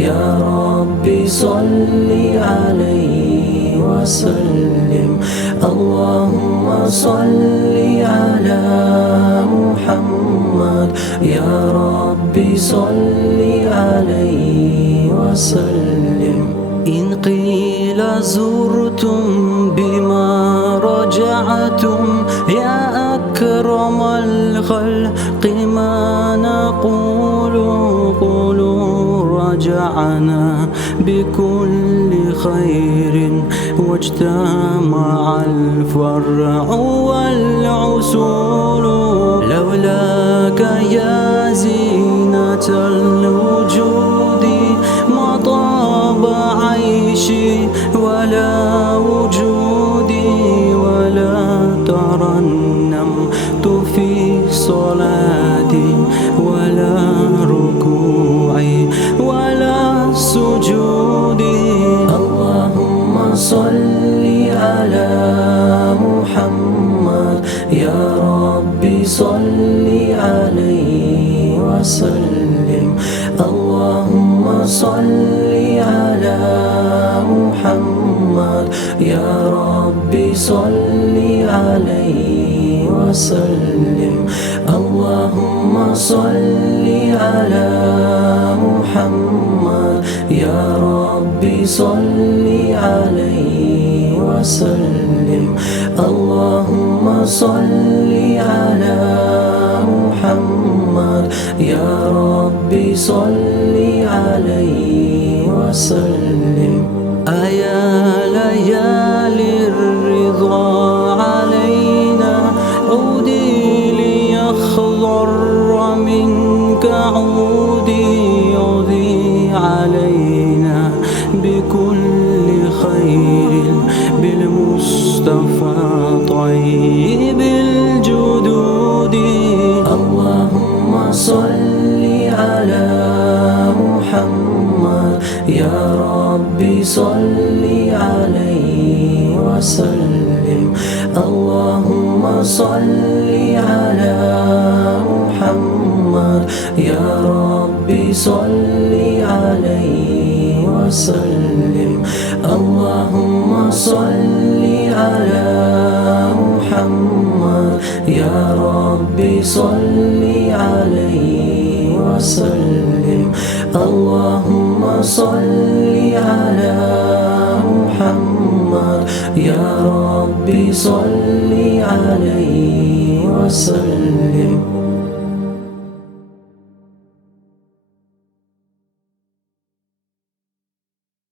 يا ربي صل عليه وسلم. اللهم صل على محمد يا ربي صل عليه وسلم. إن قيل زرتم بما رجعتم يا أكرم الخلق ما نقول قولوا رجعنا بكل خير واجتمع الفرع والعسول. لولاك يا زينة الوجود ما طاب عيشي ولا وجودي ولا ترنمت في صلاتي ولا ركوعي ولا سجودي. اللهم صل على محمد يا ربي صل عليه وسلم. اللهم صل على محمد يا ربي صل عليه وسلم. اللهم صل على محمد يا ربي صل عليه وسلم. اللهم صل على محمد يا ربي صل عليه وسلم. أيا ليالي الرضا علينا عودي ليخضر منك عودي عودي علينا بكل خير بالمصطفى طيب الجدود. اللهم صل على محمد يا ربي صل عليه وسلم. اللهم صل على محمد يا ربي صل عليه وسلم. اللهم صل على محمد يا ربي صل عليه وسلم. اللهم صل على محمد يا ربي صل عليه وسلم.